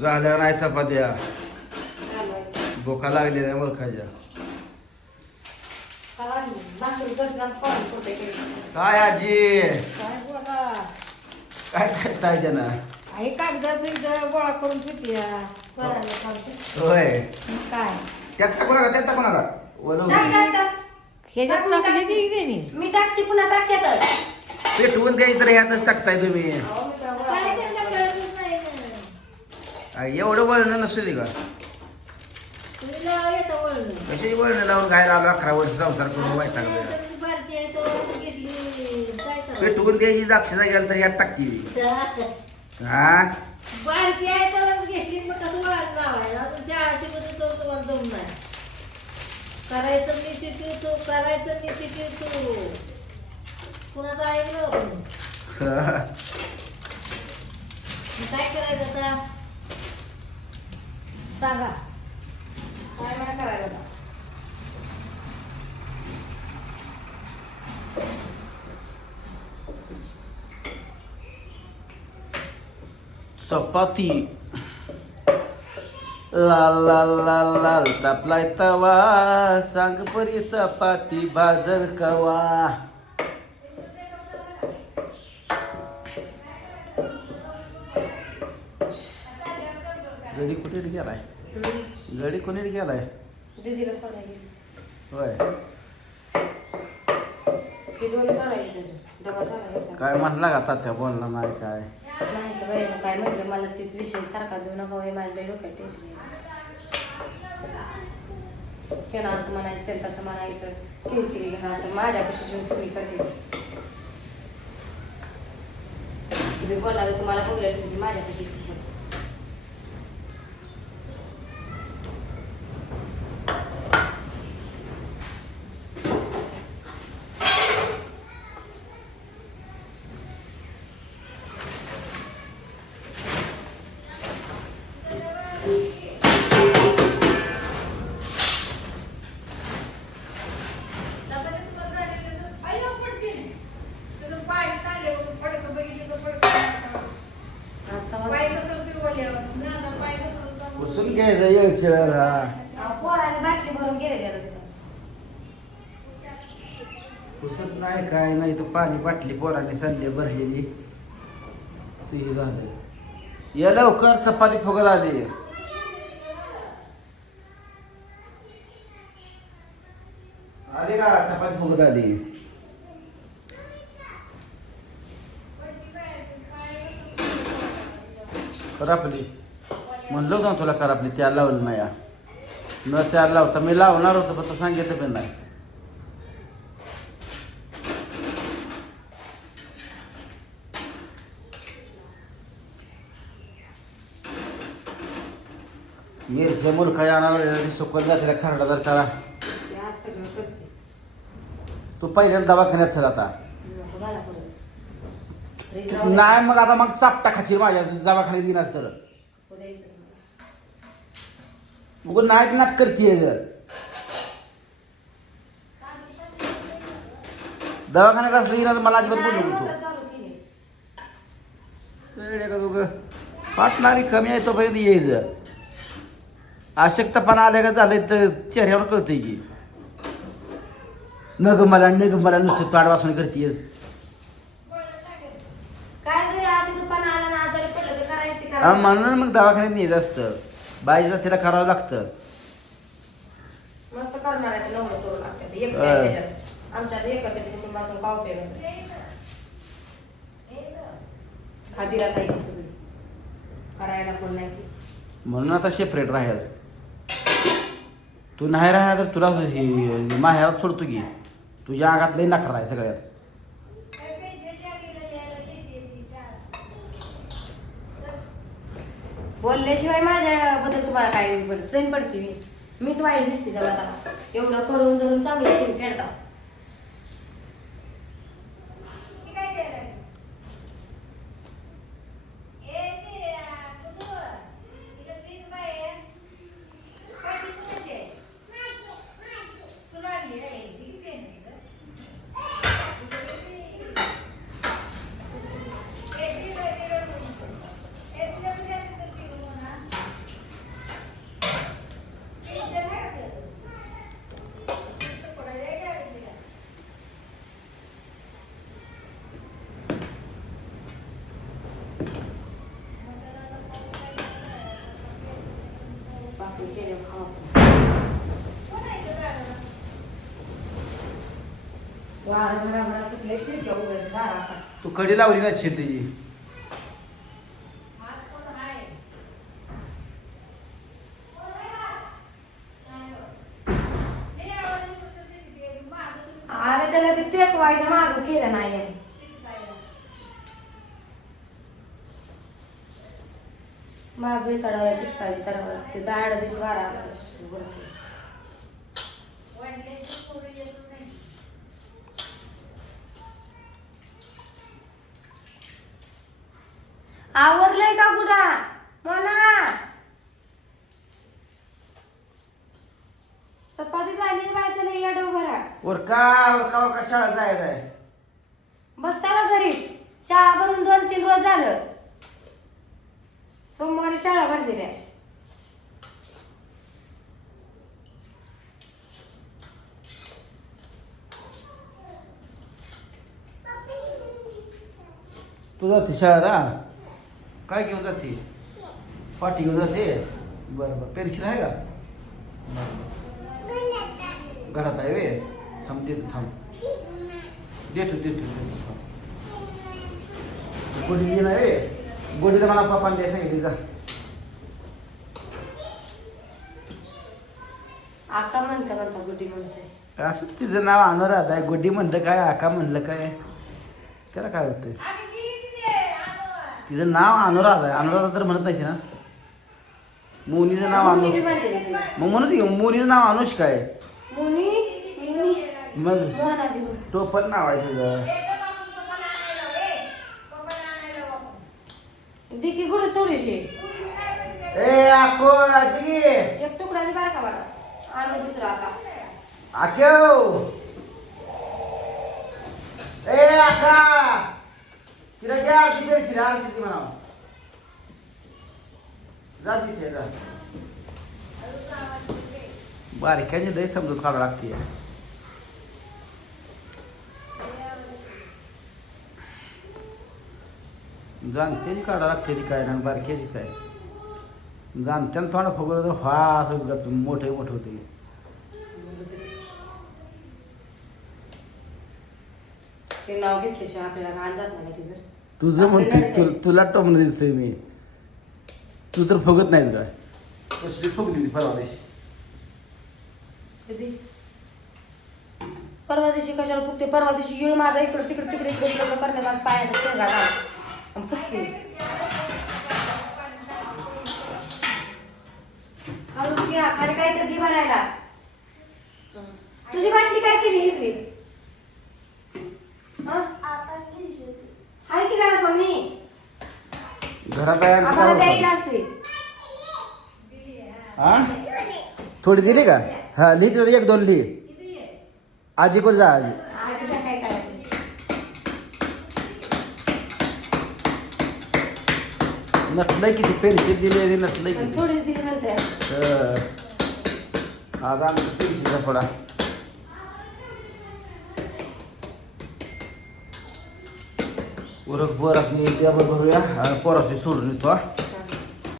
झाल्या नाही चपात्या भोका लागल्या नाही ओळखायच्या काय आजी काय काय काय आई कागदा बिगदा गोळा करून करायला होय काय त्यात टाकू नका त्यात टाकू नका वलव टाक, टाक, टाक. ह्याच्यात टाक, टाकली टाक. ती त्यांनी. मी टाकते पुन्हा टाक्यातच पेटवून द्यायचं तर ह्यातच टाकताय तुम्ही त्यांना एवढं वळण नसू दे का येतं. कशी वळण लावून खायला आलो अकरा वर्ष संसार करून वाईट टाकलं? पेटवून द्यायची जाक्षी जागेल तर ह्यात टाकती. हा? करायचं मी तिथे तू करायचं मी तिथे तू कुणाचं ऐकलं काय करायचं आता? सांगा. काय म्हणा करायला चपाती. लाल लाल लाल लाल तापलाय तवा. सांग परी चपाती भाजल कवा. घरी कुठे गेलाय? गडी कोणी गेलाय? दीदीला सोडा गेली. होय. हे दोन सोडा गेली त्याचे डबा झाला काय म्हणला का तात्या? बोलला नाही काय. नाही तर बाई काय म्हटलं मला तीच विषय सारखा देऊ नका होय मला लई डोक्यात टेन्शन खेळा असं म्हणायचं त्याला तसं म्हणायचं. किरकिरी घ्या तर माझ्यापाशी जीवन सगळी करते. तुम्ही बोलायला तुम्हाला बोलले तुम्ही माझ्यापाशी उचलून घ्यायचं येळचर हा पोराने बाटली भरून गेले उसत नाही काय नाही तर पाणी बाटली पोराने संडे भरलेली. ते झालं. या लवकर चपाती फुगत आली. आले का? चपाती बघत आली. कर म्हणलो होतो ना तुला कर त्या लावलं नाही या. न त्या लावता मी लावणार होतो पण तो सांगितलं पण नाही. मिरच्या मुलका आणायला सुकत जातील खरडा जर करा. तो पहिल्यांदा दवाखान्यात सर आता. मला नाही मग आता मग चापटा खाची माझ्या दवाखान्यात दिनास तर. मग नाईट नाट करते ग. दवाखान्यात असलं की ना तर मला अजिबात बोलू नको. का पाटणारी कमी आहे तोपर्यंत यायचं अशक्तपणा आल्या का झालंय तर चेहऱ्यावर कळतंय की. नग मला नग मला नुसतं ताड वासणी करतेस काय जरी अशक्तपणा आला ना आजारी पडलं तर करायचं ते हा, करायचं. म्हणून मग दवाखान्यात न्यायचं असतं. बाईचं तिला करावं लागतं. मस्त करणार आहे ते नवरं करू लागतात. एक. आहे त्याच्यात. आमच्यात एकत्र कुटुंबातून का उपयोग आहे? खातीला जायची सगळी. करायला कोण नाही ती. म्हणून आता सेपरेट राहायचं. तू नाही राहिला तर तुला हे- माहेरात सोडतो की. तुझ्या आगात लई नखरा आहे सगळ्यात. बोलल्याशिवाय माझ्याबद्दल तुम्हाला काय बरं चैन पडते मी. मीच वाईट दिसते जवळ आता. एवढं करून धरून चांगलं शिव खेळता. आपण सुटले खिडक्या दारा तू कडी लावली ना शेतीची. अरे त्याला ते टेकवायचं मागं केलं नाही बी तडाव्या चिटकायचं करावं ते दाड दिवशी वारा आला पडते. आवरलंय का गुडा? मोना! चपाती झाली बाय त्याला या डोबरा वर का वर का वर का शाळा जायचं आहे बसता ना घरी. शाळा भरून दोन तीन रोज झालं. सोमवारी शाळा भरलेली आहे तू जाते शाळा काय घेऊन जाते? पाठी घेऊन जाते? बरं बरं. पेन्सिल आहे का? घरात आहे वे थांब देतो थांब. देतो देतो देतो थांब. गोडी घे ना वे गोडीला मला पप्पाने द्यायला सांगितली जा. आका म्हणता म्हणता गुड्डी म्हणते असं तिचं नाव अनुराध आहे. गोडी म्हणलं काय आका म्हणलं काय? त्याला काय होतं तिचं नाव अनुराध आहे. अनुराधा तर म्हणत नाही ना. मोनीचं नाव अनुष म्हणते ती. मग म्हणत की मोनीचं नाव अनुष्का आहे. मुनी? मुनी? मग? मोहना बी म्हणते. टोपण नाव आहे तुझं गुड थोडीशी ए आको आजी एक तुकडा दे बरं का आणि दुसरा आका ए आका! तिला घ्या आरती द्यायची रे आरती ती म्हणा जा तिथे जा. बारीकांची लय समजून काढावं लागते जाणत्याची काढावं लागते ती काय ना बारक्याची काय? जाणत्यानं थोडं फुगलं तर हा असं उगाच मोठे मोठे होते. ते नाव घेतल्याशिवाय आपल्याला घाण जात नाही की जर. तुझं म्हणतो तु- तुला टोमणं दिसतंय मी. तू तर फुगत नाहीस काय कसली फुगली परवा दिवशी? कधी? परवा दिवशी कशाला फुकते परवा दिवशी येळ माझा इकडं तिकडे तिकडे इकडे इकडे करण्यात आला पायाचा ठेंगा झाला. आणि फुकते खाली काहीतरी घे बनायला तुझी बाटली काय केली हिरवी? हा? हाय की घरात मग मी घरात आहे आणि आम्हाला काय द्यायला होतं? असते. हा? थोडी दिली का? हा लिही तिथं एक दोन लिही आजीकडे जा आजी? आजीला काय करायचं? नटलंय किती पेन्सिल दिली नटलंय पण किती. थोडीच दिली म्हणते. तर आज आमचं पेन्सिलचा थोडा उरक बोरासनी त्या बरोबर पोरासनी सोडून येतो हा.